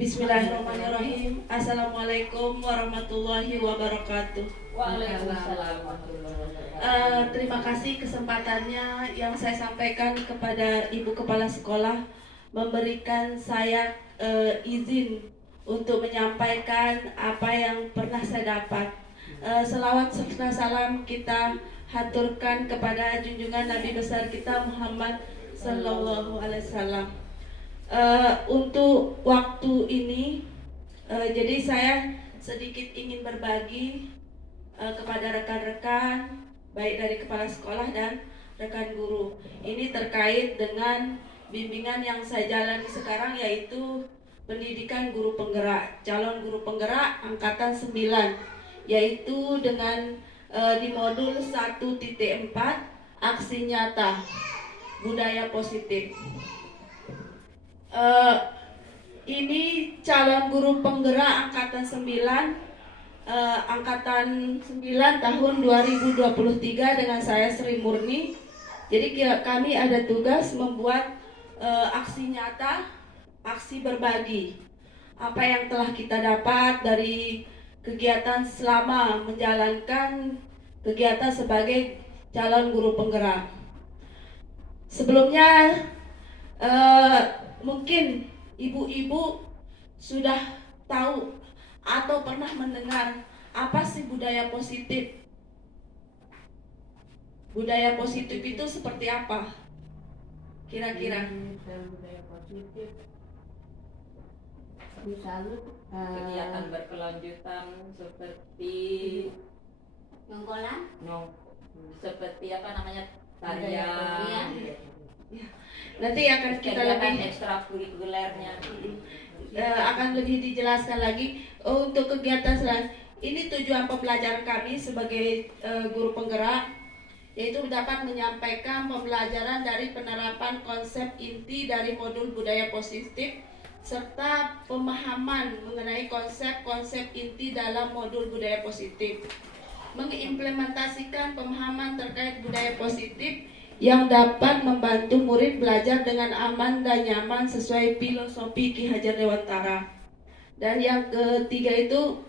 Bismillahirrahmanirrahim. Assalamualaikum warahmatullahi wabarakatuh. Waalaikumsalam warahmatullahi wabarakatuh. Terima kasih kesempatannya yang saya sampaikan kepada Ibu Kepala Sekolah, memberikan saya izin untuk menyampaikan apa yang pernah saya dapat. Selawat serta salam kita haturkan kepada junjungan Nabi besar kita Muhammad Sallallahu Alaihi Wasallam. Untuk waktu ini, jadi saya sedikit ingin berbagi kepada rekan-rekan, baik dari kepala sekolah dan rekan guru. Ini terkait dengan bimbingan yang saya jalani sekarang, yaitu pendidikan guru penggerak, calon guru penggerak angkatan 9, yaitu dengan di modul 1.4 aksi nyata budaya positif. Ini calon guru penggerak angkatan 9 tahun 2023 dengan saya Sri Murni. Jadi kami ada tugas membuat aksi nyata, aksi berbagi apa yang telah kita dapat dari kegiatan selama menjalankan kegiatan sebagai calon guru penggerak. Sebelumnya mungkin ibu-ibu sudah tahu atau pernah mendengar apa sih budaya positif. Budaya positif itu seperti apa? Kira-kira? Budaya positif, misalnya kegiatan berkelanjutan seperti Nongkolan? seperti apa namanya, tarian, Nanti akan kita kegiatan lebih ekstrakurikulernya. akan lebih dijelaskan lagi. Untuk kegiatan ini tujuan pembelajaran kami sebagai guru penggerak, yaitu dapat menyampaikan pembelajaran dari penerapan konsep inti dari modul budaya positif serta pemahaman mengenai konsep-konsep inti dalam modul budaya positif, mengimplementasikan pemahaman terkait budaya positif yang dapat membantu murid belajar dengan aman dan nyaman sesuai filosofi Ki Hajar Dewantara. Dan yang ketiga itu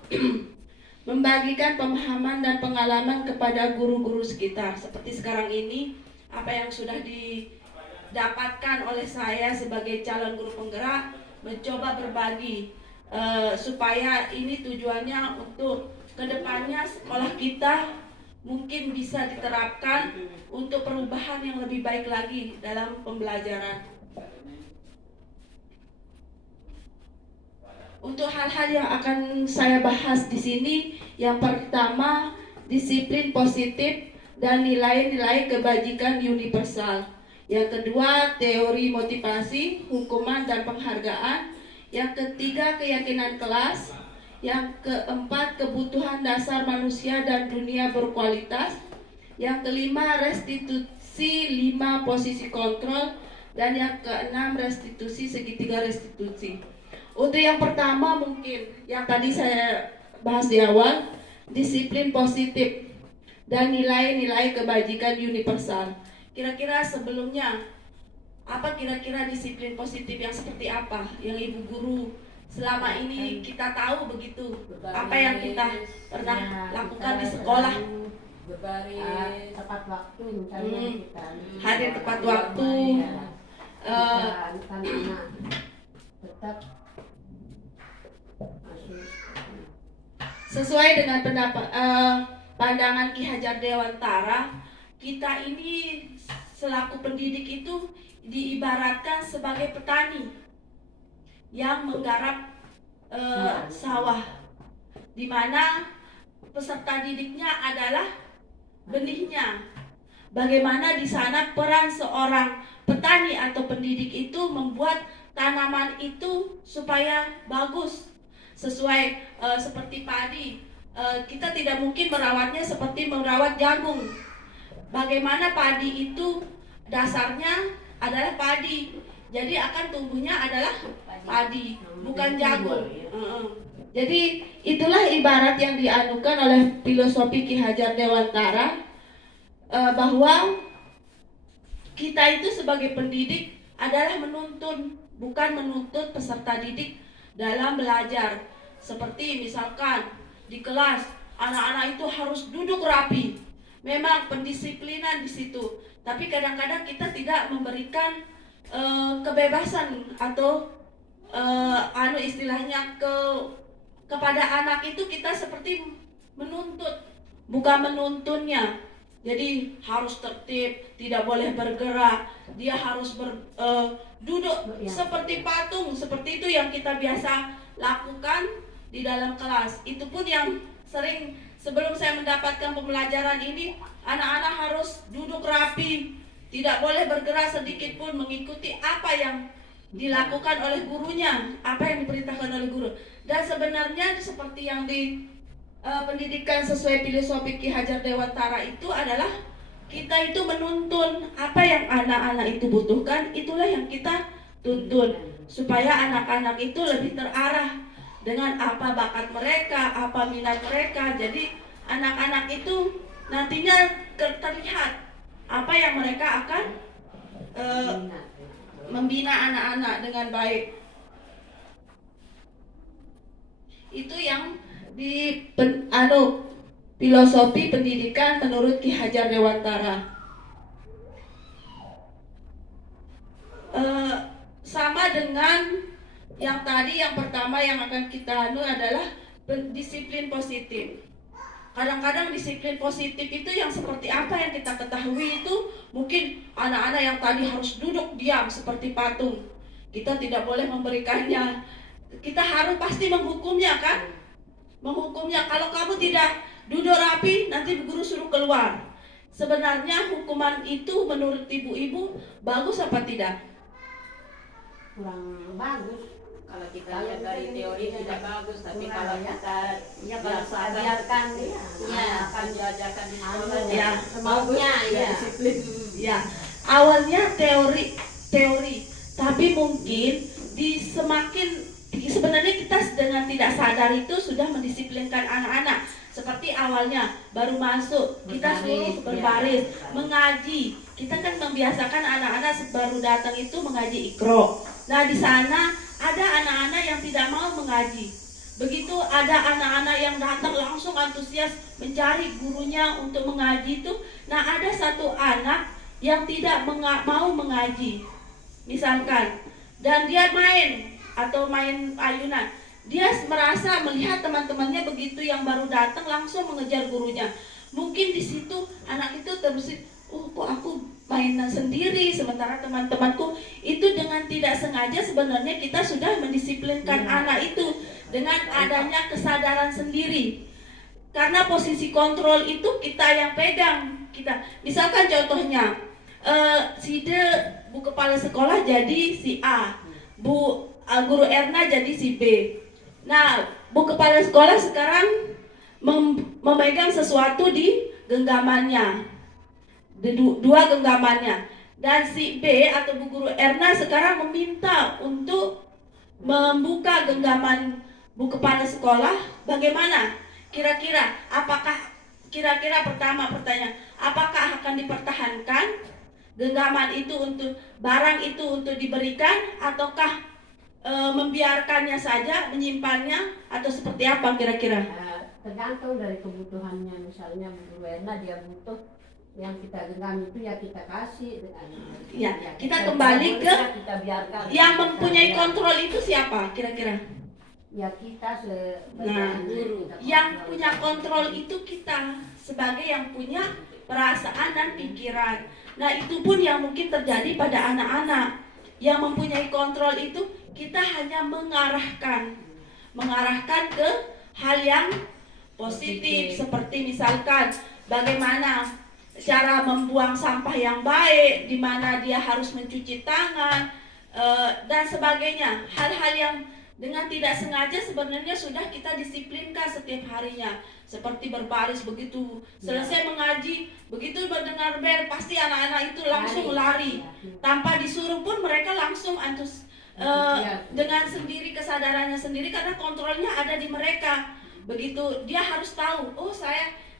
membagikan pemahaman dan pengalaman kepada guru-guru sekitar. Seperti sekarang ini, apa yang sudah didapatkan oleh saya sebagai calon guru penggerak, mencoba berbagi supaya ini tujuannya untuk kedepannya sekolah kita mungkin bisa diterapkan untuk perubahan yang lebih baik lagi dalam pembelajaran. Untuk hal-hal yang akan saya bahas di sini, yang pertama disiplin positif dan nilai-nilai kebajikan universal. Yang kedua teori motivasi, hukuman dan penghargaan. Yang ketiga keyakinan kelas. Yang keempat kebutuhan dasar manusia dan dunia berkualitas. Yang kelima restitusi 5 posisi kontrol. Dan yang keenam restitusi segitiga restitusi. Untuk yang pertama mungkin yang tadi saya bahas di awal, disiplin positif dan nilai-nilai kebajikan universal. Kira-kira sebelumnya apa kira-kira disiplin positif yang seperti apa yang ibu guru selama ini kita tahu begitu? Apa yang kita pernah lakukan di sekolah? Berbaris Tepat waktu misalnya kita Hadir tepat waktu, anak-anak tetap masih sesuai dengan pandangan Ki Hajar Dewantara, kita ini selaku pendidik itu diibaratkan sebagai petani yang menggarap sawah, di mana peserta didiknya adalah benihnya. Bagaimana di sana peran seorang petani atau pendidik itu membuat tanaman itu supaya bagus sesuai seperti padi. Kita tidak mungkin merawatnya seperti merawat jagung. Bagaimana padi itu dasarnya adalah padi, jadi akan tumbuhnya adalah padi, bukan jagung. Jadi itulah ibarat yang dianukan oleh filosofi Ki Hajar Dewantara, bahwa kita itu sebagai pendidik adalah menuntun, bukan menuntut peserta didik dalam belajar. Seperti misalkan di kelas anak-anak itu harus duduk rapi. Memang pendisiplinan di situ. Tapi kadang-kadang kita tidak memberikan kebebasan atau istilahnya kepada anak itu kita seperti menuntut, bukan menuntunnya. Jadi harus tertib, tidak boleh bergerak, dia harus duduk seperti patung, seperti itu yang kita biasa lakukan di dalam kelas. Itu pun yang sering sebelum saya mendapatkan pembelajaran ini, anak-anak harus duduk rapi, tidak boleh bergerak sedikit pun, mengikuti apa yang dilakukan oleh gurunya, apa yang diperintahkan oleh guru. Dan sebenarnya seperti yang di pendidikan sesuai filosofi Ki Hajar Dewantara itu adalah kita itu menuntun apa yang anak-anak itu butuhkan, itulah yang kita tuntun supaya anak-anak itu lebih terarah dengan apa bakat mereka, apa minat mereka. Jadi anak-anak itu nantinya terlihat apa yang mereka akan membina anak-anak dengan baik. Itu yang di filosofi pendidikan menurut Ki Hajar Dewantara. Sama dengan yang tadi, yang pertama yang akan kita adalah disiplin positif. Kadang-kadang disiplin positif itu yang seperti apa yang kita ketahui itu mungkin anak-anak yang tadi harus duduk diam seperti patung. Kita tidak boleh memberikannya. Kita harus pasti menghukumnya kan? Menghukumnya, kalau kamu tidak duduk rapi nanti guru suruh keluar. Sebenarnya hukuman itu menurut ibu-ibu bagus apa tidak? Kurang bagus. Kalau kita lihat dari teori tidak bagus, tapi kalau kita biarkan akan diajarkan di sekolah Ya, semaunya ya. disiplin. Ya, awalnya teori, tapi mungkin sebenarnya kita dengan tidak sadar itu sudah mendisiplinkan anak-anak. Seperti awalnya baru masuk kita suruh berbaris, mengaji. Kita kan membiasakan anak-anak baru datang itu mengaji Iqra. Nah, di sana ada anak-anak yang tidak mau mengaji. Begitu ada anak-anak yang datang langsung antusias mencari gurunya untuk mengaji itu. Nah, ada satu anak yang tidak mau mengaji, misalkan, dan dia main ayunan. Dia merasa melihat teman-temannya begitu yang baru datang langsung mengejar gurunya. Mungkin di situ anak itu terbesit, kok aku mainan sendiri sementara teman-temanku. Itu dengan tidak sengaja sebenarnya kita sudah mendisiplinkan anak itu dengan adanya kesadaran sendiri. Karena posisi kontrol itu kita yang pegang. Misalkan contohnya, si D, Bu Kepala Sekolah jadi si A, Guru Erna jadi si B. Nah, Bu Kepala Sekolah sekarang memegang sesuatu di genggamannya, dua genggamannya, dan si B atau Bu Guru Erna sekarang meminta untuk membuka genggaman Bu Kepala Sekolah. Bagaimana? Kira-kira pertama pertanyaan, apakah akan dipertahankan genggaman itu untuk barang itu untuk diberikan, ataukah membiarkannya saja, menyimpannya, atau seperti apa kira-kira? Tergantung dari kebutuhannya. Misalnya Bu Erna dia butuh yang kita genggam itu ya kita kasih. Ya, kita kembali ke kita biarkan. Yang mempunyai kontrol itu siapa kira-kira? Ya kita Nah, guru. yang punya kontrol itu kita sebagai yang punya perasaan dan pikiran. Nah, itu pun yang mungkin terjadi pada anak-anak. Yang mempunyai kontrol itu kita hanya mengarahkan ke hal yang positif, seperti misalkan bagaimana cara membuang sampah yang baik, di mana dia harus mencuci tangan, dan sebagainya. Hal-hal yang dengan tidak sengaja sebenarnya sudah kita disiplinkan setiap harinya. Seperti berbaris, begitu selesai mengaji, begitu mendengar bel, pasti anak-anak itu langsung lari. Tanpa disuruh pun mereka langsung dengan sendiri, kesadarannya sendiri, karena kontrolnya ada di mereka. Begitu dia harus tahu,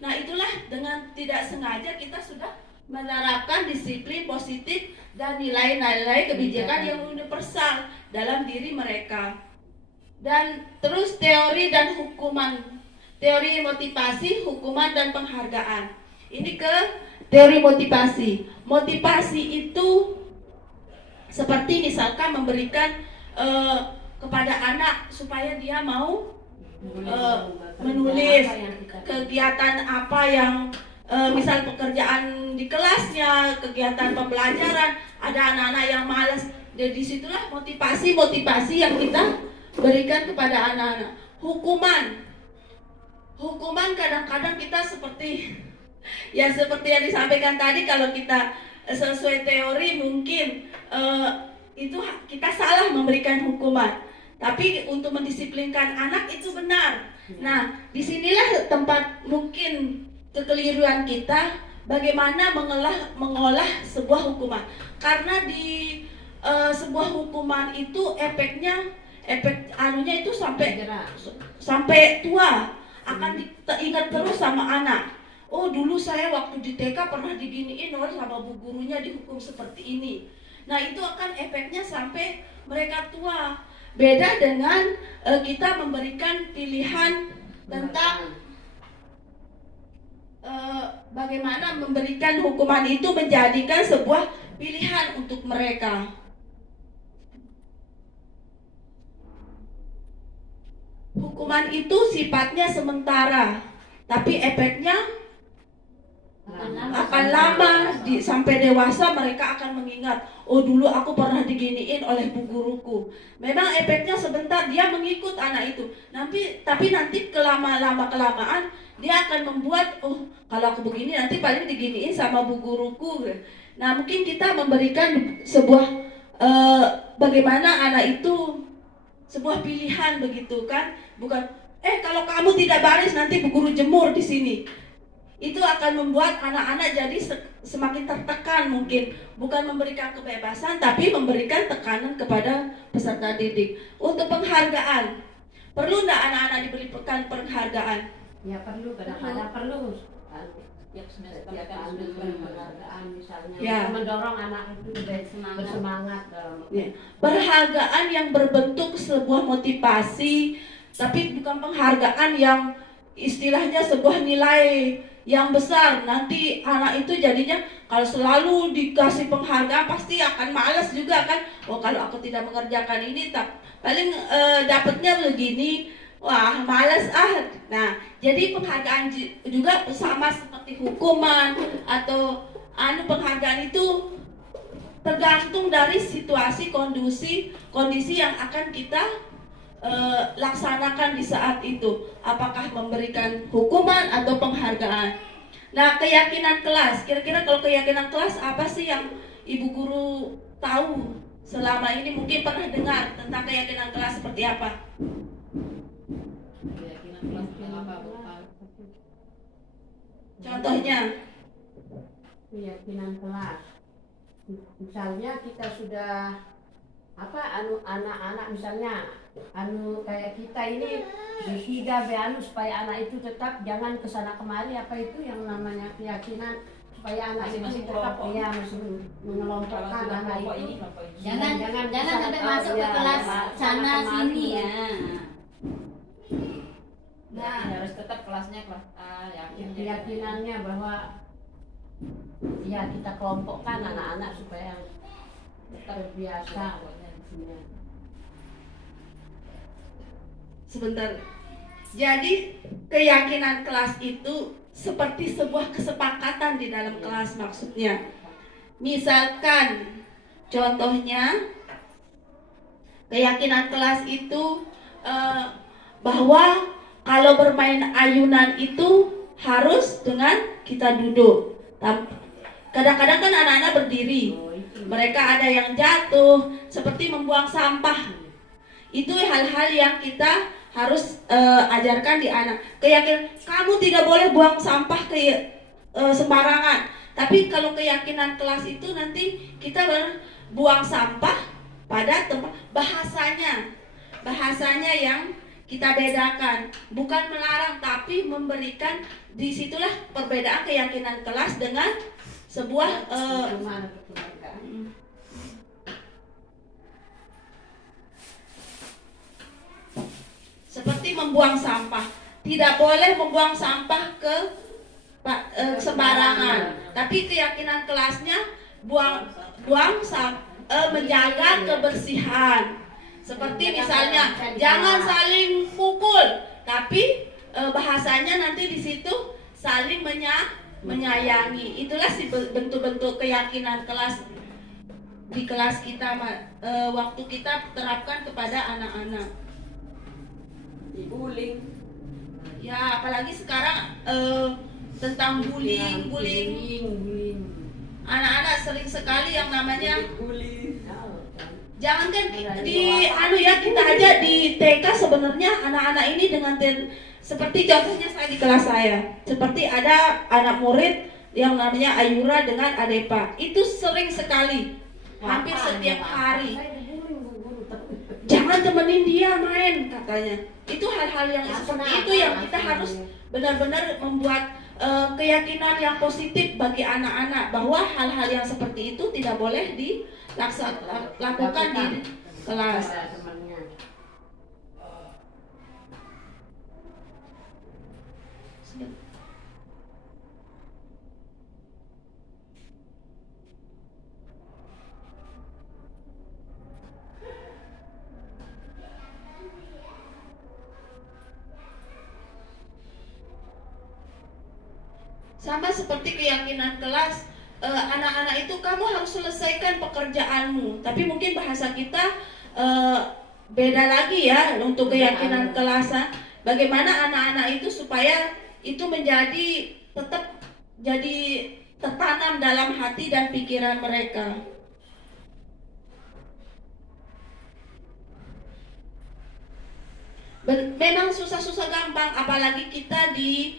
nah itulah dengan tidak sengaja kita sudah menerapkan disiplin positif dan nilai-nilai kebijakan yang universal dalam diri mereka. Dan terus teori dan hukuman, teori motivasi, hukuman dan penghargaan. Ini ke teori motivasi. Motivasi itu seperti misalkan memberikan kepada anak supaya dia mau menulis kegiatan apa yang misal pekerjaan di kelasnya, kegiatan pembelajaran, ada anak-anak yang malas. Jadi disitulah motivasi yang kita berikan kepada anak-anak. Hukuman kadang-kadang kita seperti yang disampaikan tadi, kalau kita sesuai teori mungkin itu kita salah memberikan hukuman, tapi untuk mendisiplinkan anak itu benar. Nah, disinilah tempat mungkin kekeliruan kita, bagaimana mengolah sebuah hukuman. Karena di sebuah hukuman itu efek anunya itu sampai tua, akan diingat terus sama anak. Oh, dulu saya waktu di TK pernah diginiin sama bu gurunya, dihukum seperti ini. Nah, itu akan efeknya sampai mereka tua. Beda dengan kita memberikan pilihan tentang bagaimana memberikan hukuman itu menjadikan sebuah pilihan untuk mereka. Hukuman itu sifatnya sementara, tapi efeknya akan lama. Sampai dewasa mereka akan mengingat, oh dulu aku pernah diginiin oleh bu guruku. Memang efeknya sebentar, dia mengikut anak itu. Tapi nanti kelamaan dia akan membuat, oh kalau aku begini nanti paling diginiin sama bu guruku. Nah, mungkin kita memberikan sebuah bagaimana anak itu sebuah pilihan begitu kan, bukan kalau kamu tidak baris nanti bu guru jemur di sini. Itu akan membuat anak-anak jadi semakin tertekan, mungkin bukan memberikan kebebasan tapi memberikan tekanan kepada peserta didik. Untuk penghargaan, perlu enggak anak-anak diberikan penghargaan? Ya perlu, kadang-kadang perlu. Tiap semester Setiap kan kali sudah penghargaan misalnya, Ya. mendorong anak itu bersemangat dalam Ya. Penghargaan yang berbentuk sebuah motivasi, tapi bukan penghargaan yang istilahnya sebuah nilai yang besar. Nanti anak itu jadinya kalau selalu dikasih penghargaan pasti akan malas juga kan. Oh, kalau aku tidak mengerjakan ini paling dapatnya begini. Wah, malas ah. Nah, jadi penghargaan juga sama seperti hukuman atau penghargaan itu tergantung dari situasi kondisi yang akan kita laksanakan di saat itu. Apakah memberikan hukuman atau penghargaan. Nah, keyakinan kelas. Kira-kira kalau keyakinan kelas apa sih yang ibu guru tahu selama ini, mungkin pernah dengar tentang keyakinan kelas seperti apa? keyakinan kelas tentang apa, Bu? Contohnya, keyakinan kelas. Misalnya kita sudah anak-anak misalnya kayak kita ini berhidah supaya anak itu tetap jangan kesana kemari, apa itu yang namanya keyakinan, supaya anak itu Masing-masing tetap kelompok. masih mengelompokkan anak itu. Jangan sampai masuk ke kelas sana sini ya. Nah, harus tetap kelasnya kelas A, yakin deh. Keyakinannya bahwa ya kita kelompokkan anak-anak supaya terbiasa. sebentar. Jadi keyakinan kelas itu seperti sebuah kesepakatan di dalam kelas maksudnya. Misalkan contohnya keyakinan kelas itu bahwa kalau bermain ayunan itu harus dengan kita duduk. Kadang-kadang kan anak-anak berdiri, mereka ada yang jatuh, seperti membuang sampah. Itu hal-hal yang kita harus ajarkan di anak. Keyakinan kamu tidak boleh buang sampah sembarangan. Tapi kalau keyakinan kelas itu nanti kita buang sampah pada tempat bahasanya yang kita bedakan, bukan melarang tapi memberikan. Disitulah perbedaan keyakinan kelas dengan sebuah membuang sampah. Tidak boleh membuang sampah ke sembarangan. Tapi keyakinan kelasnya menjaga kebersihan. Seperti misalnya jangan saling pukul, tapi bahasanya nanti di situ saling menyayangi. Itulah si bentuk-bentuk keyakinan kelas di kelas kita, waktu kita terapkan kepada anak-anak. Bullying. Ya, apalagi sekarang tentang bullying. Anak-anak sering sekali yang namanya jangankan kita aja di TK sebenarnya anak-anak ini dengan seperti contohnya saya di kelas saya, seperti ada anak murid yang namanya Ayura dengan Adepa, itu sering sekali, hampir setiap hari. Jangan temenin dia main katanya. Itu hal-hal yang seperti itu yang kita harus benar-benar membuat keyakinan yang positif bagi anak-anak bahwa hal-hal yang seperti itu tidak boleh dilakukan di kelas. Sama seperti keyakinan kelas, anak-anak itu kamu harus selesaikan pekerjaanmu. Tapi mungkin bahasa kita beda lagi ya untuk keyakinan kelasan. Bagaimana anak-anak itu supaya itu menjadi tetap jadi tertanam dalam hati dan pikiran mereka. Memang susah-susah gampang, apalagi kita di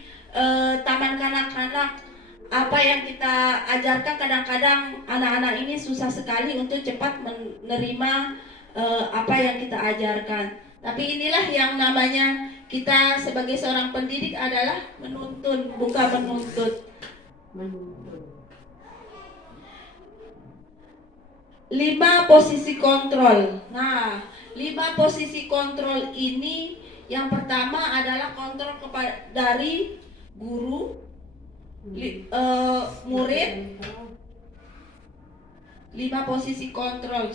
taman kanak-kanak. Apa yang kita ajarkan kadang-kadang anak-anak ini susah sekali untuk cepat menerima apa yang kita ajarkan. Tapi inilah yang namanya kita sebagai seorang pendidik adalah menuntun, bukan menuntut. 5 posisi kontrol. Nah, 5 posisi kontrol ini yang pertama adalah kontrol dari guru, murid. 5 posisi kontrol.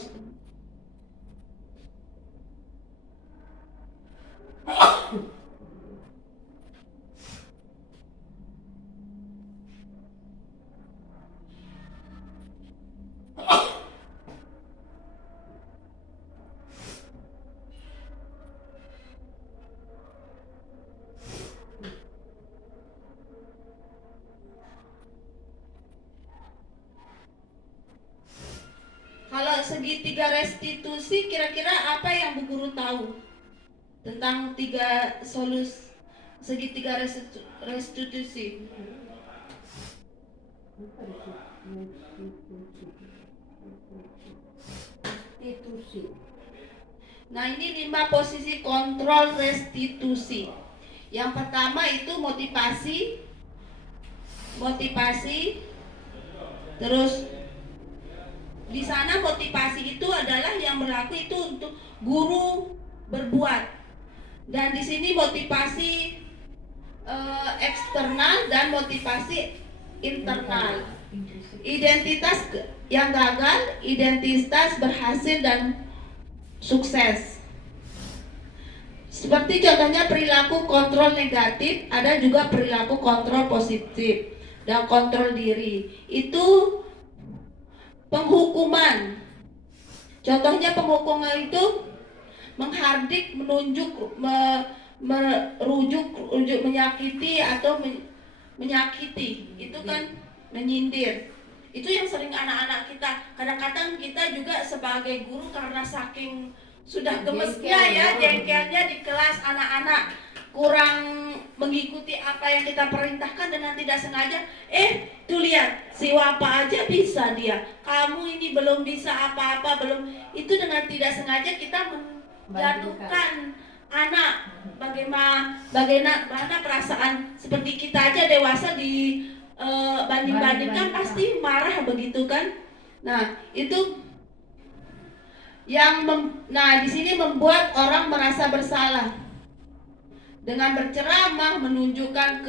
Kalau segitiga restitusi, kira-kira apa yang Bu Guru tahu tentang segitiga restitusi? Nah, ini 5 posisi kontrol restitusi. Yang pertama itu motivasi, terus di sana motivasi itu adalah yang berlaku itu untuk guru berbuat, dan di sini motivasi eksternal dan motivasi internal. Identitas yang gagal, identitas berhasil dan sukses. Seperti contohnya perilaku kontrol negatif, ada juga perilaku kontrol positif dan kontrol diri. Itu penghukuman. Contohnya penghukuman itu menghardik, menunjuk, merujuk, menyakiti atau menyakiti. Itu kan menyindir. Itu yang sering anak-anak kita. Kadang-kadang kita juga sebagai guru karena saking sudah gemesnya ya, jengkelnya di kelas, anak-anak kurang mengikuti apa yang kita perintahkan dengan tidak sengaja. Tuh lihat, si Wapa aja bisa dia. Kamu ini belum bisa apa-apa, belum. Itu dengan tidak sengaja kita menjatuhkan anak. Bagaimana perasaan seperti kita aja dewasa di banding-bandingkan pasti marah begitu kan? Nah, itu yang di sini membuat orang merasa bersalah. dengan berceramah menunjukkan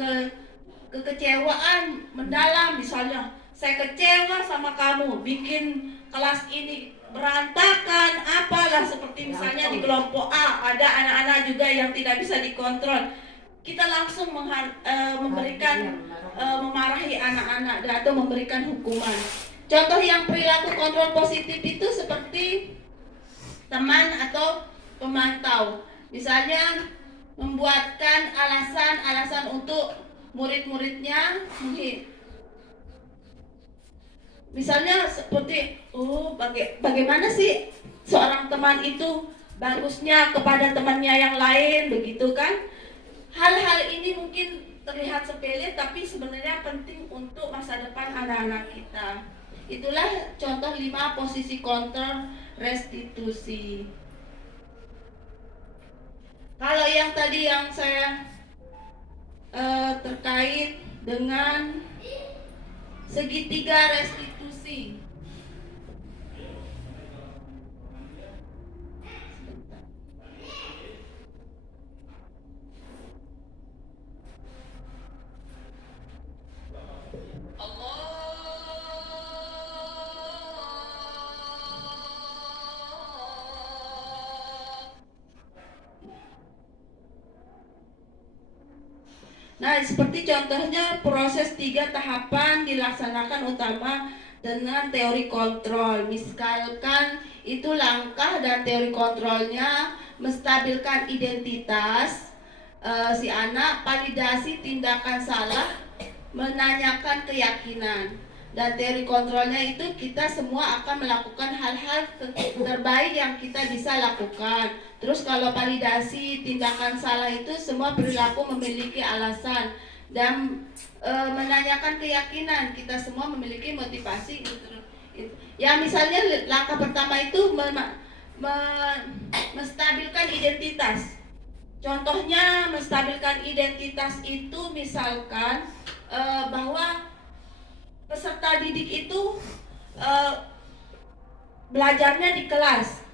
kekecewaan mendalam. Misalnya, saya kecewa sama kamu, bikin kelas ini berantakan, apalah, seperti misalnya di kelompok A ada anak-anak juga yang tidak bisa dikontrol. Kita langsung memberikan memarahi anak-anak atau memberikan hukuman. Contoh yang perilaku kontrol positif itu seperti teman atau pemantau. Misalnya membuatkan alasan-alasan untuk murid-muridnya mungkin. Misalnya seperti, bagaimana sih seorang teman itu bagusnya kepada temannya yang lain, begitu kan? Hal-hal ini mungkin terlihat sepele, tapi sebenarnya penting untuk masa depan anak-anak kita. Itulah contoh 5 posisi kontrol restitusi. Kalau yang tadi yang saya terkait dengan segitiga restitusi. Nah, seperti contohnya proses 3 tahapan dilaksanakan utama dengan teori kontrol. Misalkan itu langkah dan teori kontrolnya menstabilkan identitas si anak, validasi tindakan salah, menanyakan keyakinan. Dan teori kontrolnya itu kita semua akan melakukan hal-hal terbaik yang kita bisa lakukan. Terus kalau validasi tindakan salah itu semua perilaku memiliki alasan. Dan menanyakan keyakinan, kita semua memiliki motivasi. Ya misalnya langkah pertama itu menstabilkan identitas. Contohnya menstabilkan identitas itu misalkan bahwa peserta didik itu belajarnya di kelas,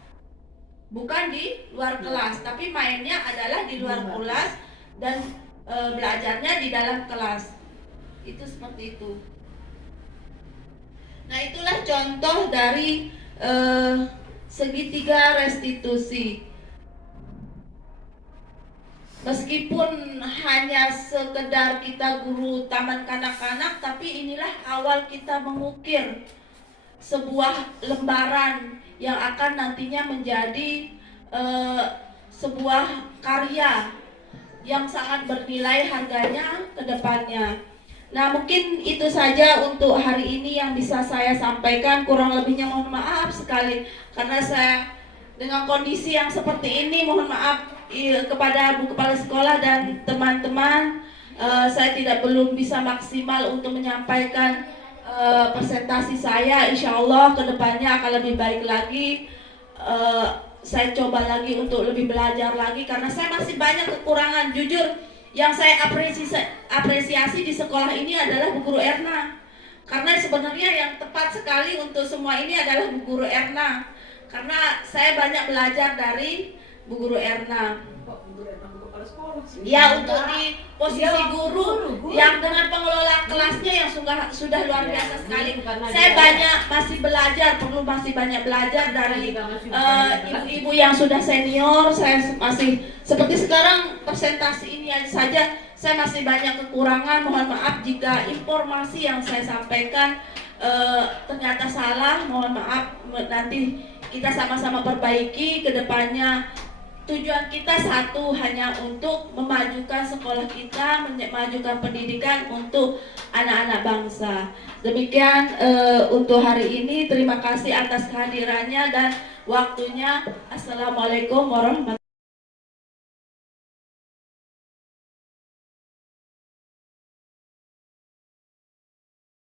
bukan di luar kelas, tapi mainnya adalah di luar kelas dan belajarnya di dalam kelas. Itu seperti itu. Nah, itulah contoh dari segitiga restitusi. Meskipun hanya sekedar kita guru taman kanak-kanak, tapi inilah awal kita mengukir sebuah lembaran yang akan nantinya menjadi sebuah karya yang sangat bernilai harganya ke depannya. Nah, mungkin itu saja untuk hari ini yang bisa saya sampaikan. Kurang lebihnya mohon maaf sekali, karena saya dengan kondisi yang seperti ini, mohon maaf kepada Bu Kepala Sekolah dan teman-teman, saya belum bisa maksimal untuk menyampaikan presentasi saya. Insya Allah kedepannya akan lebih baik lagi. Saya coba lagi untuk lebih belajar lagi, karena saya masih banyak kekurangan. Jujur, yang saya apresiasi di sekolah ini adalah Bu Guru Erna, karena sebenarnya yang tepat sekali untuk semua ini adalah Bu Guru Erna, karena saya banyak belajar dari Bu Guru Erna. Ya, untuk di posisi guru yang dengan pengelola kelasnya yang sudah luar biasa sekali. Saya masih banyak belajar dari ibu-ibu yang sudah senior. Saya masih seperti sekarang presentasi ini saja saya masih banyak kekurangan. Mohon maaf jika informasi yang saya sampaikan ternyata salah. Mohon maaf, nanti kita sama-sama perbaiki ke depannya. Tujuan kita satu, hanya untuk memajukan sekolah kita, memajukan pendidikan untuk anak-anak bangsa. Demikian untuk hari ini. Terima kasih atas kehadirannya dan waktunya. Assalamualaikum warahmatullahi wabarakatuh.